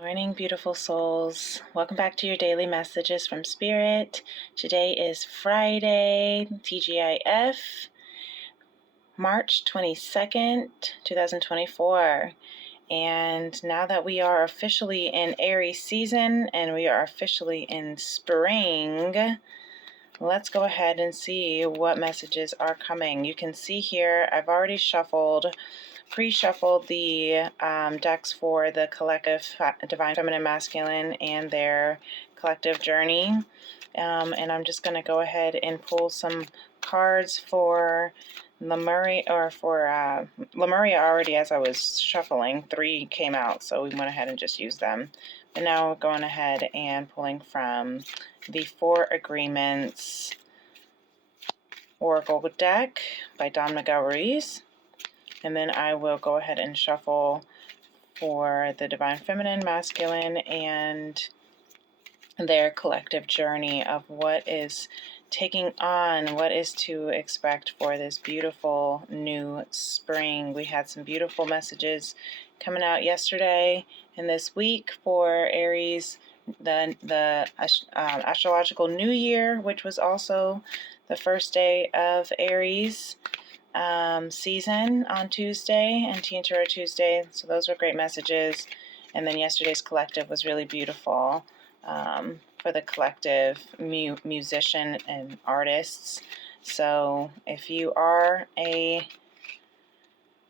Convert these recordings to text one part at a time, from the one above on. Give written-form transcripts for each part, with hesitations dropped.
Morning, beautiful souls. Welcome back to your daily messages from Spirit. Today is Friday, TGIF, March 22nd, 2024. And now that we are officially in Aries season and we are officially in spring, let's go ahead and see what messages are coming. You can see here, I've already pre-shuffled the decks for the collective Divine Feminine Masculine and their collective journey. And I'm just going to go ahead and pull some cards for Lemuria, Lemuria already as I was shuffling. 3 came out, so we went ahead and just used them. But now we're going ahead and pulling from the 4 Agreements Oracle deck by Don Miguel Ruiz. And then I will go ahead and shuffle for the Divine Feminine, Masculine, and their collective journey of what is taking on, what is to expect for this beautiful new spring. We had some beautiful messages coming out yesterday and this week for Aries, the astrological new year, which was also the first day of Aries season on Tuesday and Tea and Tarot Tuesday. So those were great messages. And then yesterday's collective was really beautiful for the collective musician and artists. So if you are a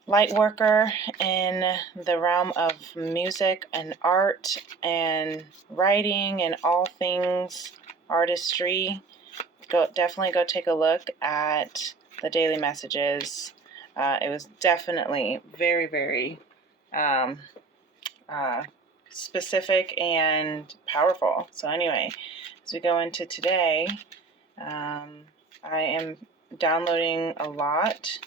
light worker in the realm of music and art and writing and all things artistry, definitely go take a look at the daily messages. It was definitely very, very specific and powerful. So anyway, as we go into today, I am downloading a lot.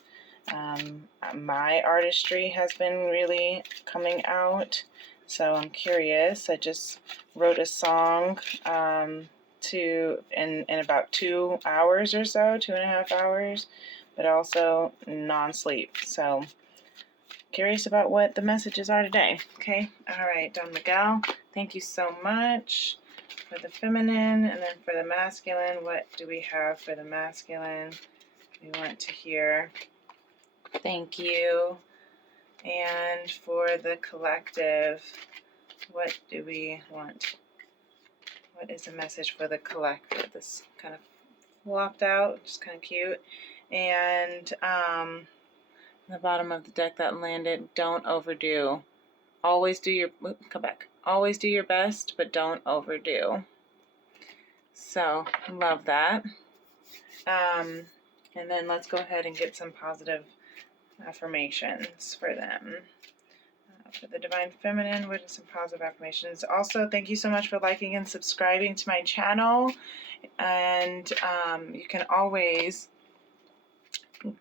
My artistry has been really coming out, so I'm curious. I just wrote a song in about 2 hours or so, 2.5 hours, but also non-sleep. So curious about what the messages are today. Okay, all right, Don Miguel, thank you so much for the feminine, and then for the masculine, what do we have for the masculine? We want to hear thank you. And for the collective, what do we want? What is the message for the collective? This kind of flopped out, just kind of cute. And the bottom of the deck that landed, don't overdo. Always do your, come back. Always do your best, but don't overdo. So, love that. And then let's go ahead and get some positive affirmations for them. For the Divine Feminine, what are some positive affirmations? Also, thank you so much for liking and subscribing to my channel. And you can always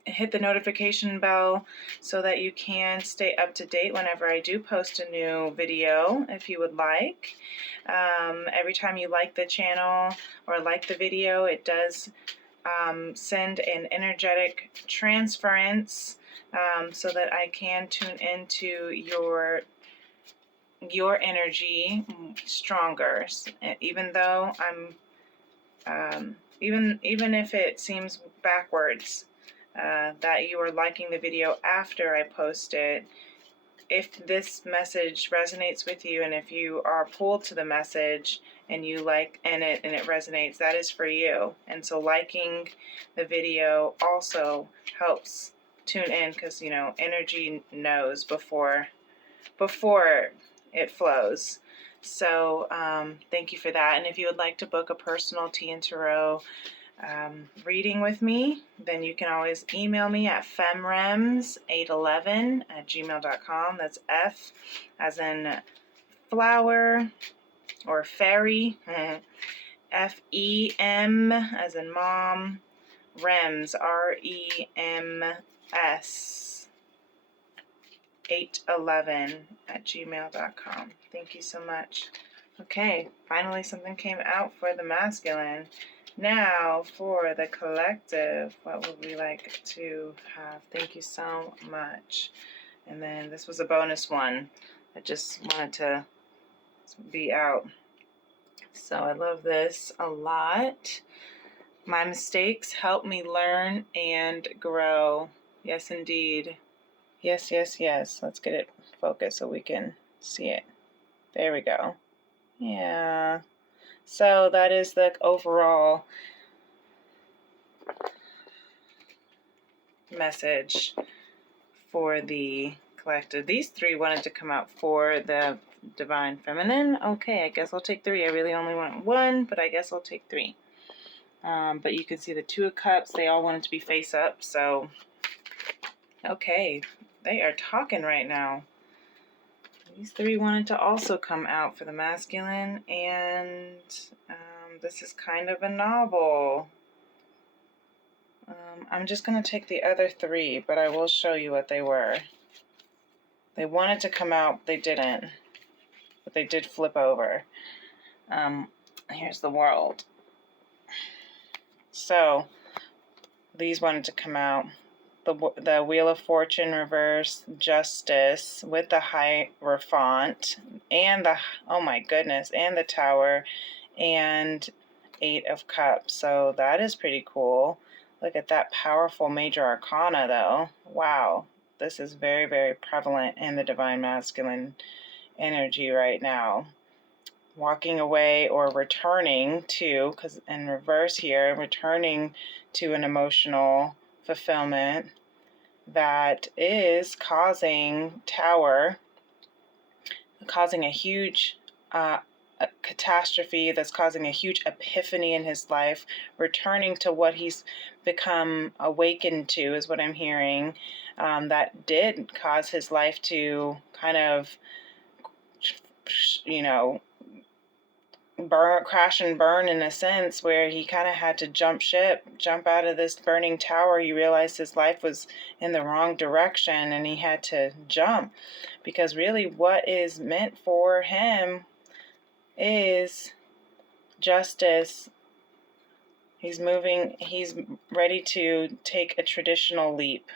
hit the notification bell so that you can stay up to date whenever I do post a new video, if you would like. Every time you like the channel or like the video, it does send an energetic transference so that I can tune into your energy stronger. Even though I'm even if it seems backwards, that you are liking the video after I post it, if this message resonates with you and if you are pulled to the message and you like and it resonates, that is for you. And so liking the video also helps tune in, because energy knows before it flows. So thank you for that. And if you would like to book a personal Tea and Tarot reading with me, then you can always email me at femrems811@gmail.com. That's F as in flower or fairy, FEM as in mom, Rems, REMS 811@gmail.com. Thank you so much. Okay, finally something came out for the masculine. Now for the collective, what would we like to have? Thank you so much. And then this was a bonus one. I just wanted to be out. So I love this a lot. My mistakes help me learn and grow. Yes, indeed. Yes, yes, yes. Let's get it focused so we can see it. There we go. Yeah. So that is the overall message for the collective. These three wanted to come out for the Divine Feminine. Okay, I guess I'll take three. I really only want one, but I guess I'll take three. But you can see the Two of Cups. They all wanted to be face up. So, okay, they are talking right now. These three wanted to also come out for the masculine, and this is kind of a novel. I'm just going to take the other three, but I will show you what they were. They wanted to come out, they didn't, but they did flip over. Here's the World. So these wanted to come out. The Wheel of Fortune reverse, Justice with the Hierophant, and the, oh my goodness, and the Tower, and Eight of Cups. So that is pretty cool. Look at that powerful major arcana though. Wow. This is very, very prevalent in the Divine Masculine energy right now. Walking away or returning to, because in reverse here, returning to an emotional fulfillment that is causing Tower, causing a huge a catastrophe, that's causing a huge epiphany in his life, returning to what he's become awakened to is what I'm hearing. That did cause his life to kind of, crash and burn in a sense, where he kind of had to jump out of this burning tower. He realized his life was in the wrong direction and he had to jump, because really what is meant for him is justice. He's ready to take a traditional leap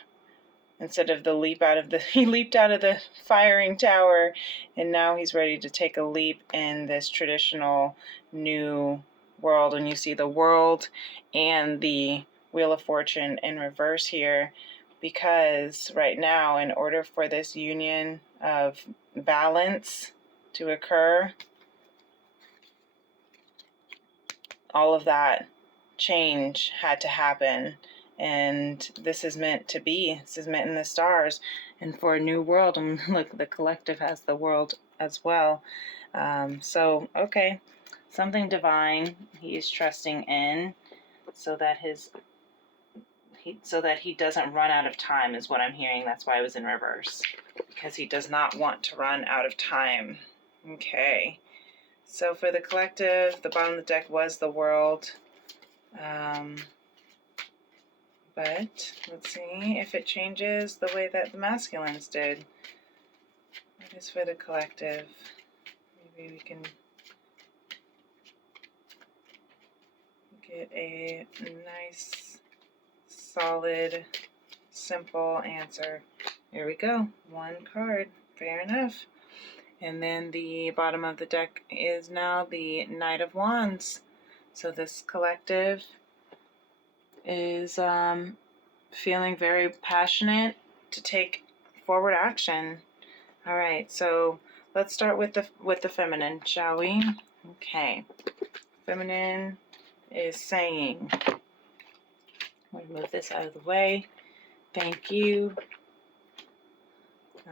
instead of the leap out of he leaped out of the firing tower, and now he's ready to take a leap in this traditional new world. And you see the World and the Wheel of Fortune in reverse here, because right now, in order for this union of balance to occur, all of that change had to happen, and this is meant to be. This is meant in the stars, and for a new world. And look, the collective has the World as well. So okay, something divine he is trusting in, so that he doesn't run out of time is what I'm hearing. That's why I was in reverse, because he does not want to run out of time. Okay. So for the collective, the bottom of the deck was the World. But let's see if it changes the way that the masculines did. What is for the collective? Maybe we can get a nice, solid, simple answer. Here we go. One card. Fair enough. And then the bottom of the deck is now the Knight of Wands. So this collective is feeling very passionate to take forward action. All right, so let's start with the feminine, shall we? Okay. Feminine is saying, I'm going to move this out of the way. Thank you.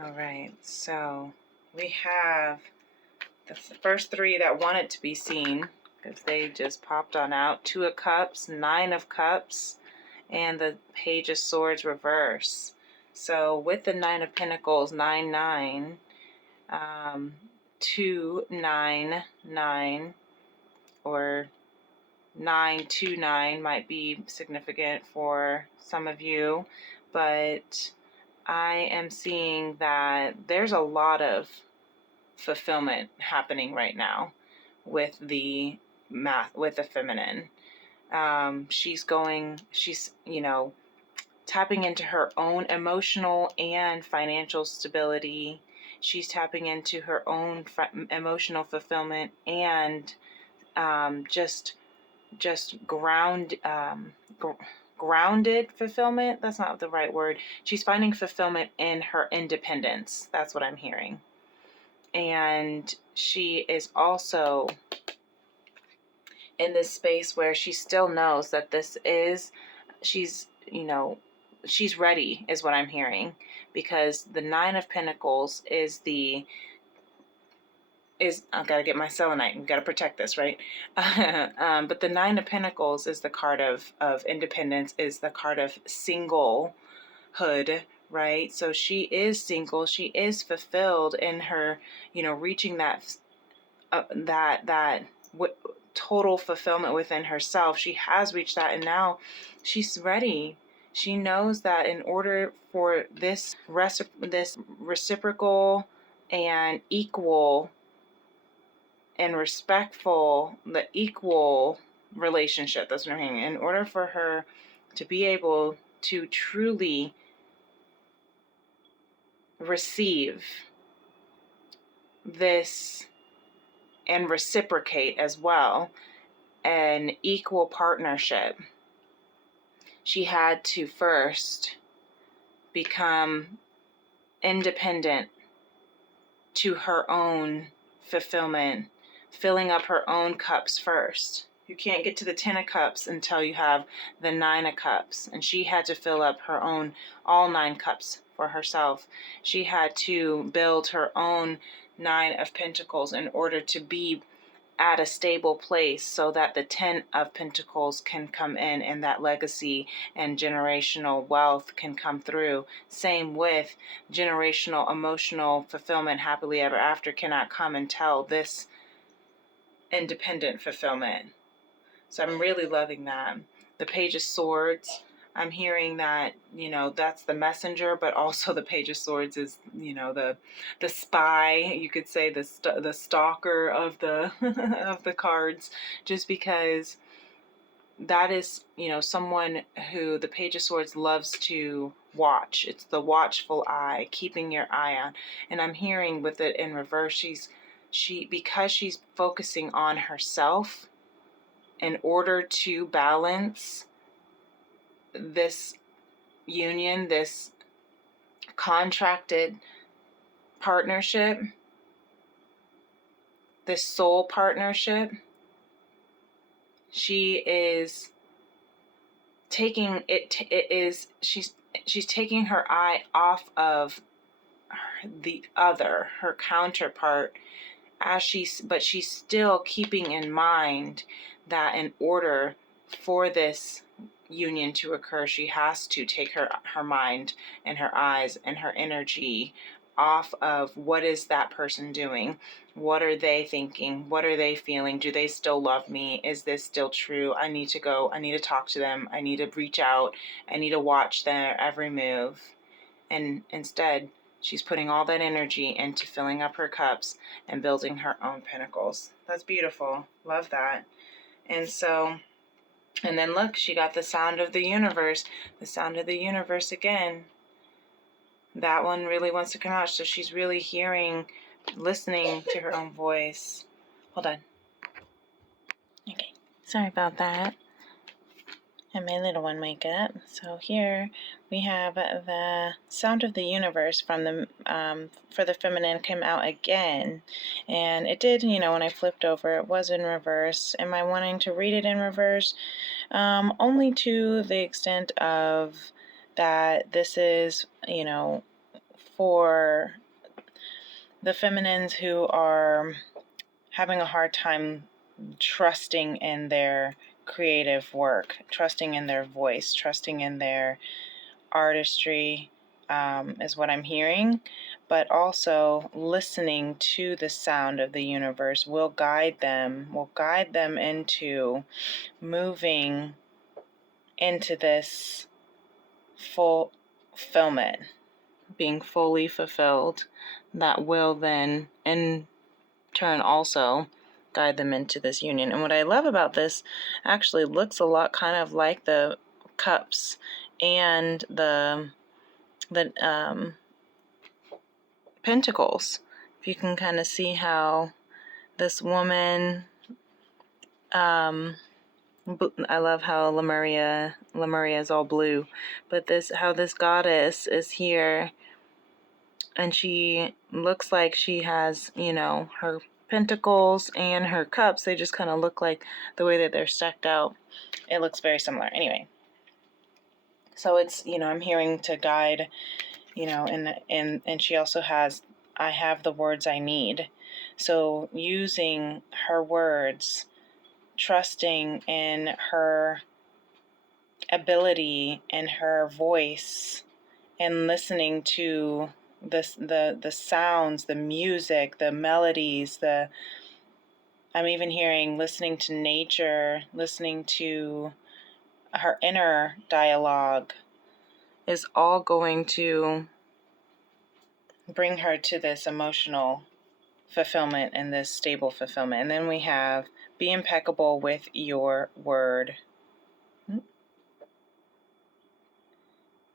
All right, so we have the first three that wanted to be seen, because they just popped on out. Two of Cups, Nine of Cups, and the Page of Swords reverse. So with the Nine of Pentacles, 9-9, 2-9-9, or 9-2-9 might be significant for some of you, but I am seeing that there's a lot of fulfillment happening right now with the feminine. She's tapping into her own emotional and financial stability. she's tapping into her own emotional fulfillment and just grounded fulfillment. That's not the right word. She's finding fulfillment in her independence. That's what I'm hearing. And she is also in this space where she still knows that she's ready, is what I'm hearing, because the Nine of Pentacles I've got to get my selenite. We've got to protect this, right? But the Nine of Pentacles is the card of independence, is the card of singlehood, right? So she is single. She is fulfilled in her, reaching that total fulfillment within herself. She has reached that, and now she's ready. She knows that in order for this reciprocal and equal and respectful, the equal relationship, that's what I'm hearing, in order for her to be able to truly receive this and reciprocate as well, an equal partnership, she had to first become independent to her own fulfillment, filling up her own cups first. You can't get to the 10 of Cups until you have the 9 of Cups. And she had to fill up her own, all 9 cups for herself. She had to build her own 9 of Pentacles in order to be at a stable place, so that the 10 of Pentacles can come in and that legacy and generational wealth can come through. Same with generational emotional fulfillment, happily ever after, cannot come until this independent fulfillment. So I'm really loving that. The Page of Swords, I'm hearing that, that's the messenger, but also the Page of Swords is, the spy, you could say, the stalker of the of the cards, just because that is, someone who the Page of Swords loves to watch. It's the watchful eye, keeping your eye on. And I'm hearing with it in reverse, because she's focusing on herself in order to balance this union, this contracted partnership, this soul partnership. She is taking she's taking her eye off of the other, her counterpart, but she's still keeping in mind that in order for this union to occur, she has to take her mind and her eyes and her energy off of what is that person doing, what are they thinking, what are they feeling, do they still love me, is this still true, I need to talk to them, I need to reach out, I need to watch their every move. And instead, she's putting all that energy into filling up her cups and building her own pentacles. That's beautiful. Love that. And then look, she got the Sound of the Universe. The Sound of the Universe again. That one really wants to come out. So she's really listening to her own voice. Hold on. Okay. Sorry about that. And my little one wake up. So here we have the Sound of the Universe from the for the feminine came out again, and it did. When I flipped over, it was in reverse. Am I wanting to read it in reverse? Only to the extent of that this is, for the feminines who are having a hard time trusting in their creative work, trusting in their voice, trusting in their artistry, is what I'm hearing, but also listening to the sound of the universe will guide them into moving into this fulfillment, being fully fulfilled, that will then in turn also guide them into this union. And what I love about this actually looks a lot kind of like the cups and the Pentacles. If you can kind of see how this woman, I love how Lemuria is all blue, but how this goddess is here, and she looks like she has, her pentacles and her cups. They just kind of look like the way that they're stacked out. It looks very similar. Anyway, so it's, I'm hearing to guide, and she also has, I have the words I need. So using her words, trusting in her ability and her voice, and listening to the sounds, the music, the melodies, I'm even hearing, listening to nature, listening to her inner dialogue, is all going to bring her to this emotional fulfillment and this stable fulfillment. And then we have, be impeccable with your word.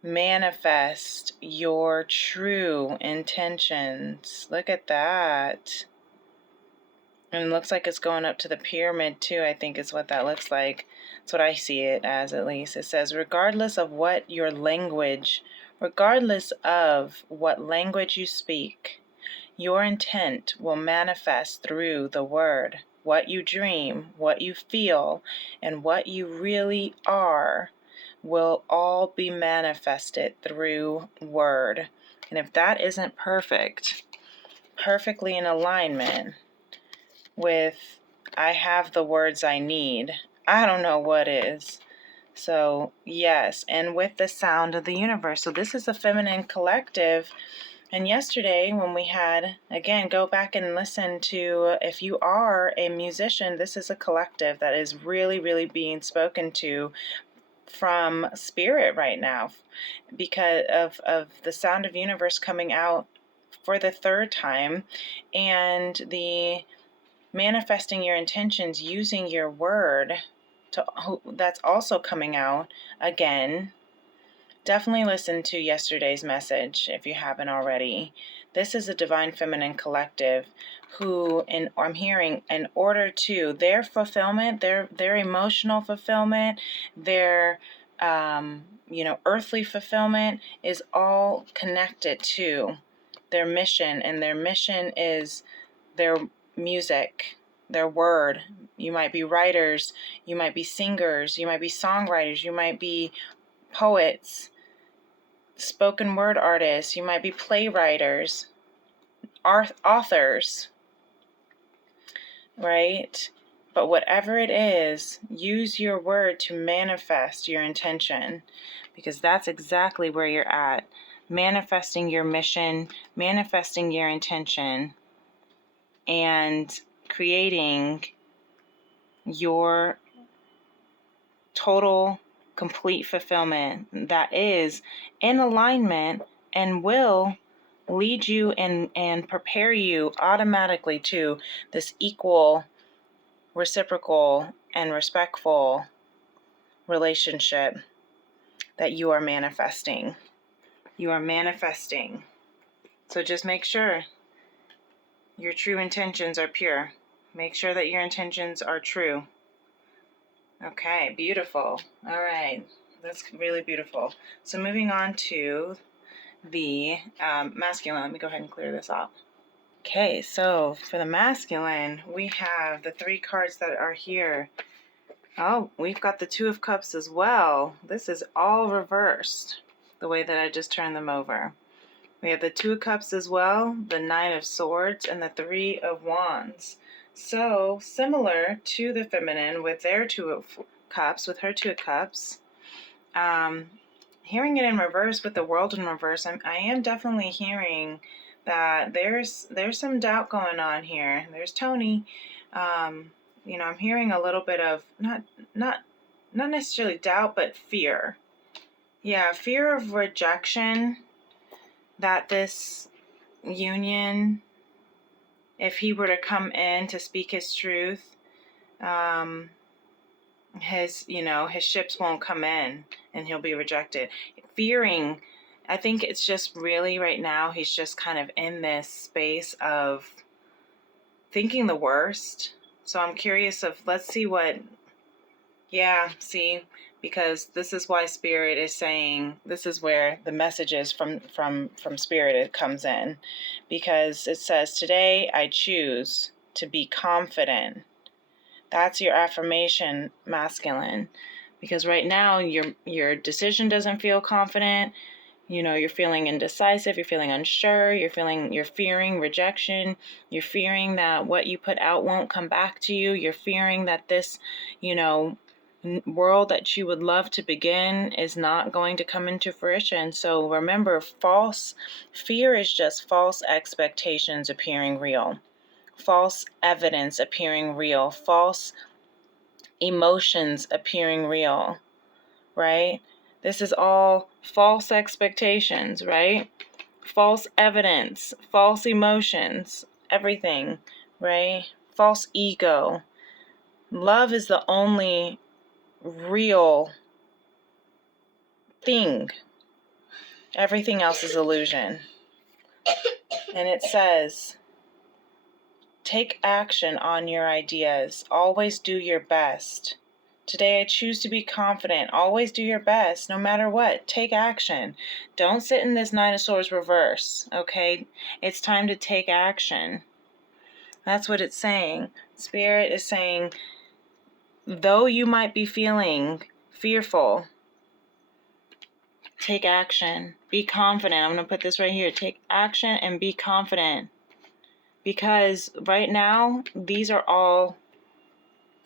Manifest your true intentions. Look at that. And it looks like it's going up to the pyramid too, I think is what that looks like. That's what I see it as, at least. It says, regardless of what language you speak, your intent will manifest through the word. What you dream, what you feel, and what you really are will all be manifested through word. And if that isn't perfectly in alignment with, I have the words I need, I don't know what is. So yes, and with the sound of the universe. So this is a feminine collective. And yesterday when we had, again, go back and listen to, if you are a musician, this is a collective that is really, really being spoken to from spirit right now, because of the sound of universe coming out for the third time, and the manifesting your intentions using your word that's also coming out again. Definitely listen to yesterday's message if you haven't already. This is a divine feminine collective who, I'm hearing, in order to their fulfillment, their emotional fulfillment, their earthly fulfillment is all connected to their mission, and their mission is their music, their word. You might be writers, you might be singers, you might be songwriters, you might be poets, spoken word artists, you might be playwriters, authors, right? But whatever it is, use your word to manifest your intention, because that's exactly where you're at. Manifesting your mission, manifesting your intention, and creating your total, complete fulfillment that is in alignment and will lead you and prepare you automatically to this equal, reciprocal, and respectful relationship that you are manifesting. You are manifesting. So just make sure your true intentions are pure. Make sure that your intentions are true. Okay, beautiful. All right, that's really beautiful. So moving on to the masculine. Let me go ahead and clear this off. Okay, so for the masculine, we have the 3 cards that are here. Oh, we've got the 2 of Cups as well. This is all reversed, the way that I just turned them over. We have the 2 of Cups as well, the 9 of Swords, and the 3 of Wands. So similar to the feminine with their 2 of Cups, with her 2 of Cups. Hearing it in reverse with the World in reverse, I am definitely hearing that there's some doubt going on here. There's Tony. I'm hearing a little bit of not necessarily doubt, but fear. Yeah, fear of rejection, that this union, if he were to come in to speak his truth, his ships won't come in and he'll be rejected. Fearing I think it's just really right now he's just kind of in this space of thinking the worst. So I'm curious of, let's see what, because this is why Spirit is saying, this is where the messages from Spirit it comes in, because it says, today I choose to be confident. That's your affirmation, masculine, because right now your decision doesn't feel confident. You're feeling indecisive, you're feeling unsure, you're fearing rejection, you're fearing that what you put out won't come back to you, you're fearing that this, world that you would love to begin is not going to come into fruition. So remember, fear is just false expectations appearing real, false evidence appearing real, false emotions appearing real, right? This is all false expectations, right? False evidence, false emotions, everything, right? False ego. Love is the only real thing. Everything else is illusion. And it says, take action on your ideas. Always do your best. Today I choose to be confident. Always do your best, no matter what. Take action. Don't sit in this Nine of Swords reverse, okay? It's time to take action. That's what it's saying. Spirit is saying, though you might be feeling fearful, take action. Be confident. I'm going to put this right here. Take action and be confident. Because right now, these are all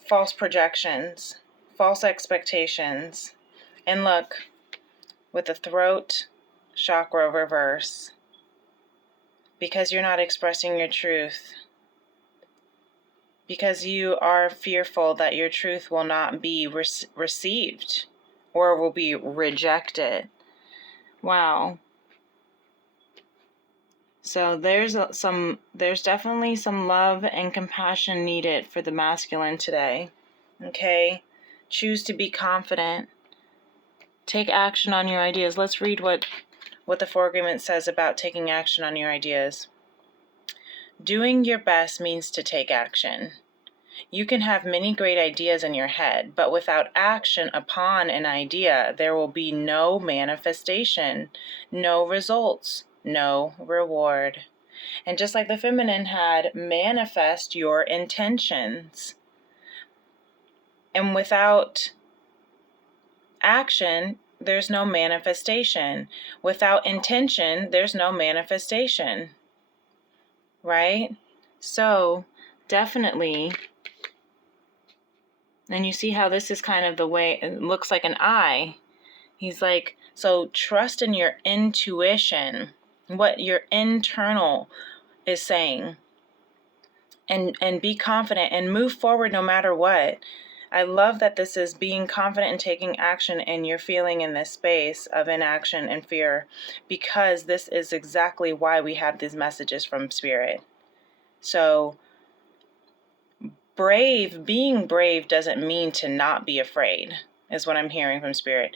false projections, false expectations. And look, with the throat chakra reverse, because you're not expressing your truth, because you are fearful that your truth will not be received or will be rejected. Wow. So there's definitely some love and compassion needed for the masculine today. Okay? Choose to be confident. Take action on your ideas. Let's read what the Four Agreements says about taking action on your ideas. Doing your best means to take action. You can have many great ideas in your head, but without action upon an idea, there will be no manifestation, no results, no reward. And just like the feminine had, manifest your intentions. And without action, there's no manifestation. Without intention, there's no manifestation. Right? So, definitely, and you see how this is kind of the way, it looks like an eye. He's like, so trust in your intuition, what your internal is saying, and be confident and move forward no matter what. I love that this is being confident and taking action, and you're feeling in this space of inaction and fear, because this is exactly why we have these messages from Spirit. So being brave doesn't mean to not be afraid, is what I'm hearing from Spirit.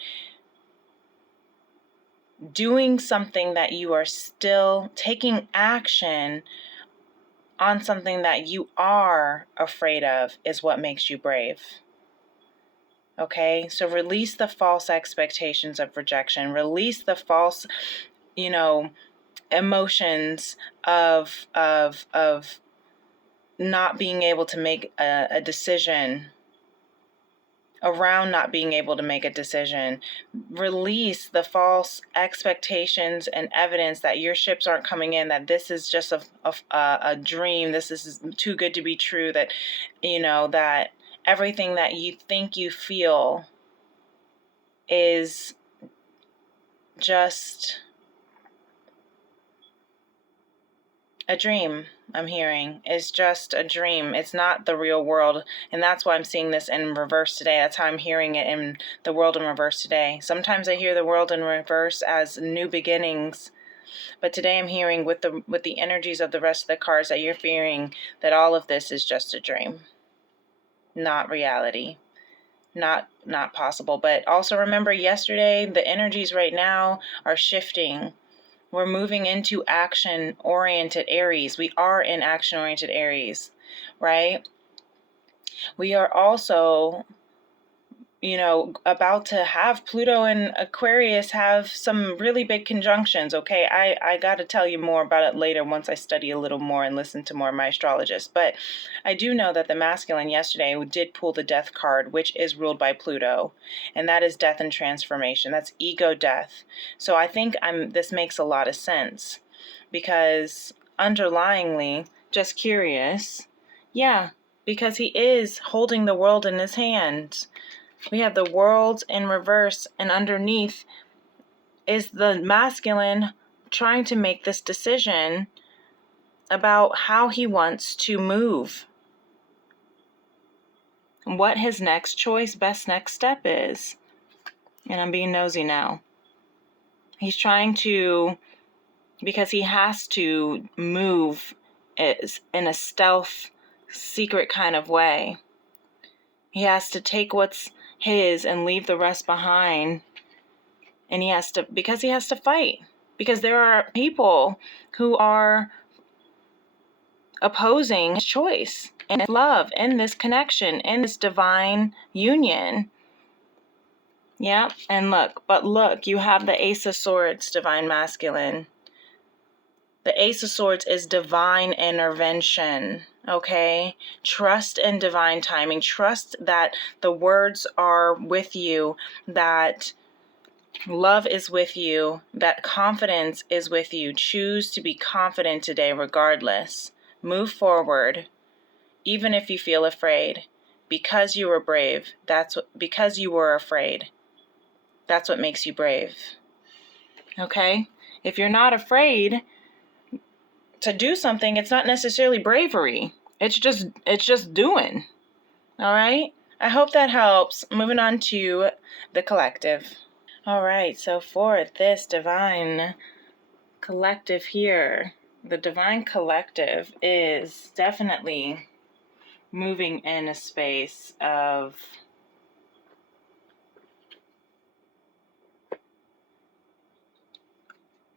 Doing something that you are still taking action on something that you are afraid of is what makes you brave. Okay, so release the false expectations of rejection. Release the false, emotions of not being able to make a decision, around not being able to make a decision. Release the false expectations and evidence that your ships aren't coming in, that this is just a dream, this is too good to be true, that, that everything that you think you feel is just a dream. I'm hearing is just a dream. It's not the real world. And that's why I'm seeing this in reverse today. That's how I'm hearing it in the world in reverse today. Sometimes I hear the world in reverse as new beginnings, but today I'm hearing with the energies of the rest of the cards that you're fearing that all of this is just a dream, not reality. not possible. But also remember yesterday, the energies right now are shifting. We're moving into action-oriented Aries. We are in action-oriented Aries, right? We are also, about to have Pluto and Aquarius have some really big conjunctions, okay? I got to tell you more about it later once I study a little more and listen to more of my astrologists. But I do know that the masculine yesterday did pull the death card, which is ruled by Pluto, and that is death and transformation. That's ego death. So I think this makes a lot of sense because underlyingly, just curious, yeah, because he is holding the world in his hands. We have the world in reverse, and underneath is the masculine trying to make this decision about how he wants to move, what his next choice, best next step is. And I'm being nosy now. He's trying to, because he has to move in a stealth, secret kind of way. He has to take what's his and leave the rest behind. And because he has to fight. Because there are people who are opposing his choice and love and this connection and this divine union. Yeah, and look, you have the Ace of Swords, divine masculine. The Ace of Swords is divine intervention, okay? Trust in divine timing. Trust that the words are with you, that love is with you, that confidence is with you. Choose to be confident today regardless. Move forward, even if you feel afraid. Because you were brave, because you were afraid. That's what makes you brave. Okay? If you're not afraid to do something, it's not necessarily bravery. It's just doing. All right? I hope that helps. Moving on to the collective. All right, so for this divine collective here, the divine collective is definitely moving in a space of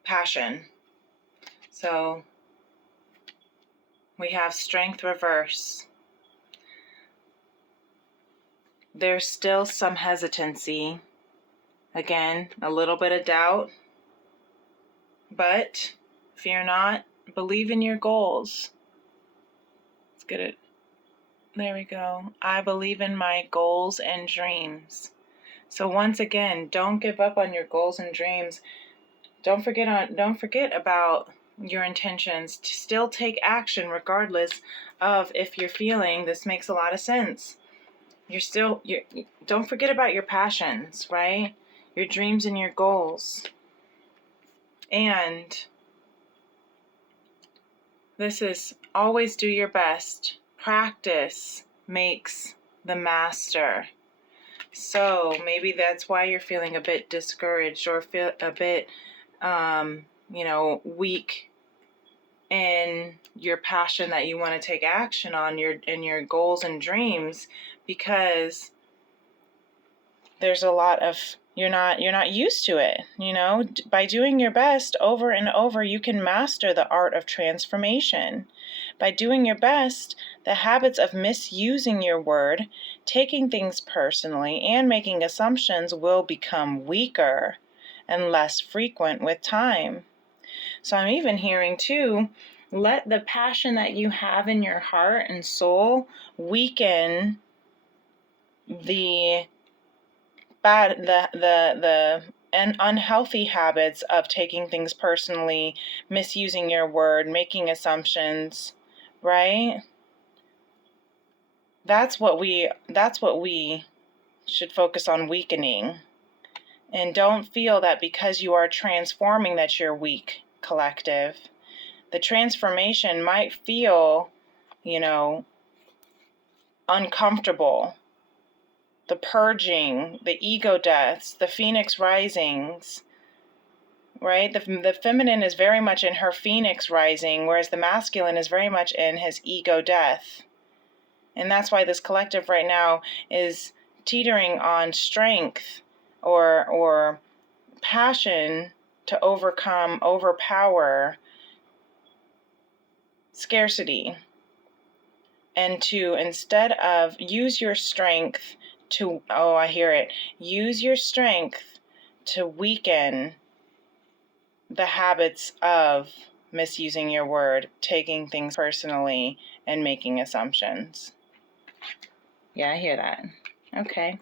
passion. So we have strength reverse. There's still some hesitancy. Again, a little bit of doubt. But fear not. Believe in your goals. Let's get it. There we go. I believe in my goals and dreams. So once again, don't give up on your goals and dreams. Don't forget about your intentions. To still take action regardless of if you're feeling this makes a lot of sense. Don't forget about your passions, right? Your dreams and your goals. And this is always do your best. Practice makes the master. So maybe that's why you're feeling a bit discouraged or feel a bit, weak in your passion that you want to take action on your goals and dreams, because there's a lot of you're not used to it. By doing your best over and over, you can master the art of transformation. By doing your best, the habits of misusing your word, taking things personally, and making assumptions will become weaker and less frequent with time. So I'm even hearing too, let the passion that you have in your heart and soul weaken the unhealthy habits of taking things personally, misusing your word, making assumptions, right? That's what we should focus on weakening. And don't feel that because you are transforming that you're weak, collective. The transformation might feel, uncomfortable. The purging, the ego deaths, the phoenix risings, right? The feminine is very much in her phoenix rising, whereas the masculine is very much in his ego death. And that's why this collective right now is teetering on strength or passion to overpower scarcity, and to, instead of, use your strength to, oh, I hear it, use your strength to weaken the habits of misusing your word, taking things personally, and making assumptions. Yeah, I hear that. Okay.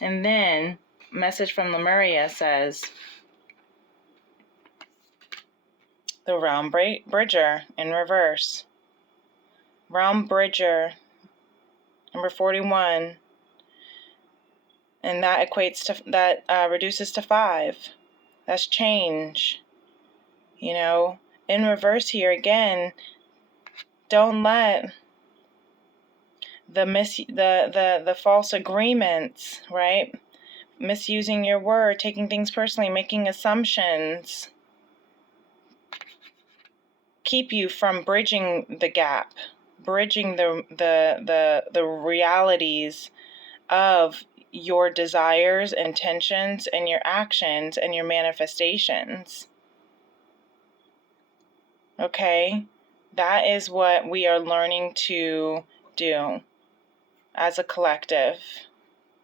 And then, message from Lemuria says, the Realm Bridger in reverse. Realm Bridger, number 41. And that equates to, that reduces to 5. That's change. You know, in reverse here again, don't let the false agreements, right? Misusing your word, taking things personally, making assumptions, keep you from bridging the gap, bridging the realities of your desires, intentions, and your actions and your manifestations. Okay? That is what we are learning to do as a collective,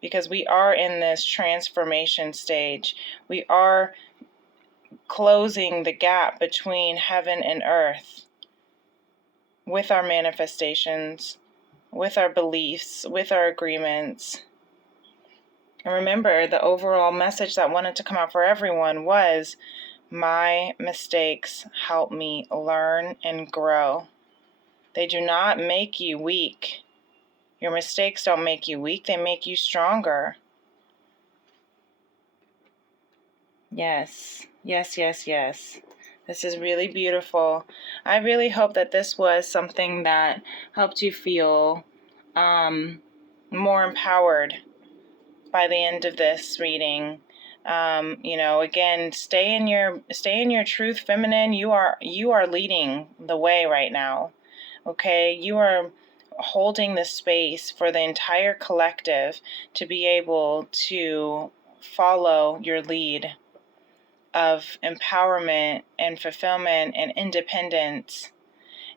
because we are in this transformation stage. We are closing the gap between heaven and earth with our manifestations, with our beliefs, with our agreements. And remember, the overall message that wanted to come out for everyone was, my mistakes help me learn and grow. They do not make you weak. Your mistakes don't make you weak, they make you stronger. Yes, yes, yes, yes. This is really beautiful. I really hope that this was something that helped you feel more empowered by the end of this reading. Again, stay in your truth, feminine. You are leading the way right now. Okay, you are holding the space for the entire collective to be able to follow your lead of empowerment and fulfillment and independence.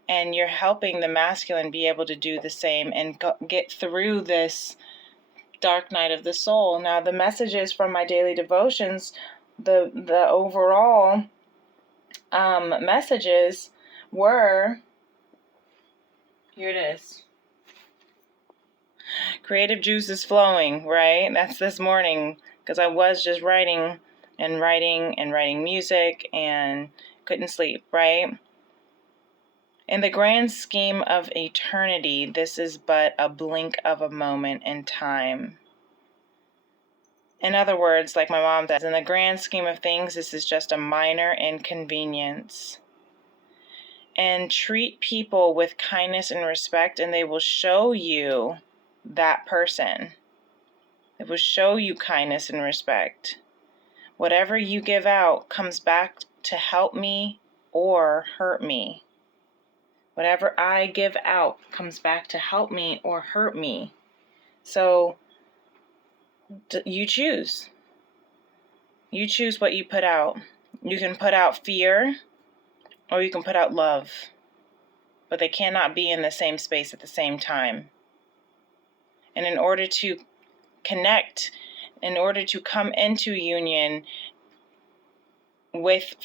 And you're helping the masculine be able to do the same and get through this dark night of the soul. Now, the messages from my daily devotions, the overall messages were, here it is. Creative juice is flowing, right? That's this morning, because I was just writing music and couldn't sleep, right? In the grand scheme of eternity, this is but a blink of a moment in time. In other words, like my mom says, in the grand scheme of things, this is just a minor inconvenience. And treat people with kindness and respect, and they will show you that person. It will show you kindness and respect. Whatever you give out comes back to help me or hurt me. Whatever I give out comes back to help me or hurt me. So you choose. You choose what you put out. You can put out fear or you can put out love. But they cannot be in the same space at the same time. And in order to connect, in order to come into union with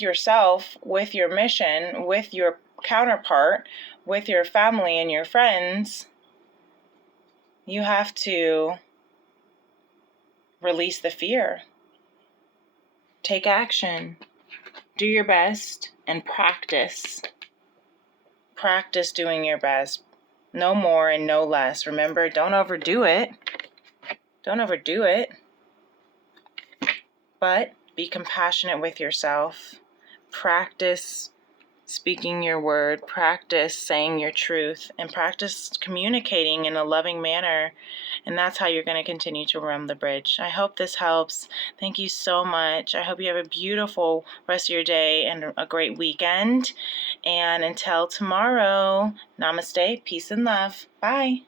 yourself, with your mission, with your counterpart, with your family and your friends, you have to release the fear. Take action. Do your best and practice. Practice doing your best. No more and no less. Remember, don't overdo it. Don't overdo it. But be compassionate with yourself. Practice speaking your word. Practice saying your truth. And practice communicating in a loving manner. And that's how you're going to continue to run the bridge. I hope this helps. Thank you so much. I hope you have a beautiful rest of your day and a great weekend. And until tomorrow, namaste, peace and love. Bye.